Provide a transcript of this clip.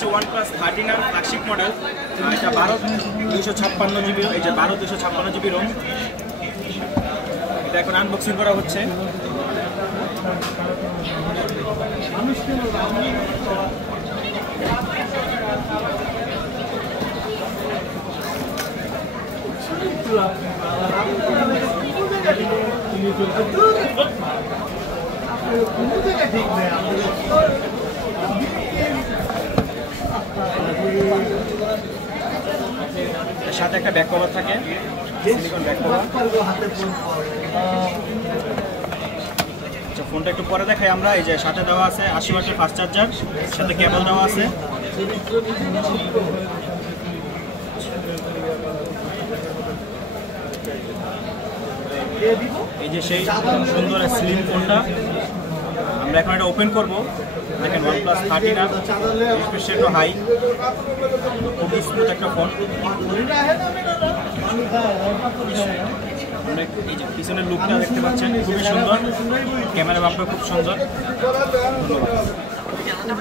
হচ্ছে OnePlus 13R flagship model. এটা 12/256 GB, এই যে 12/256 জিবি রোম। এটা এখন আনবক্সিং করা হচ্ছে। সাথে একটা ব্যাক কভার থাকে, সিলিকন ব্যাক কভার। আচ্ছা, ফোনটা একটু পরে দেখাই আমরা। এই যে সাথে দেওয়া আছে 80 ওয়াটের ফাস্ট চার্জার, সাথে কেবল দেওয়া আছে। এই যে সেই সুন্দর স্লিম ফোনটা আমরা এখন এটা ওপেন করবো। দেখেন OnePlus 13R, রিফ্রেশ রেটও হাই, খুবই স্মুথ একটা ফোন। আমরা এই যে পিছনের লুকটা দেখতে পাচ্ছেন, খুবই সুন্দর। ক্যামেরা বাম্পার খুব সুন্দর। ধন্যবাদ।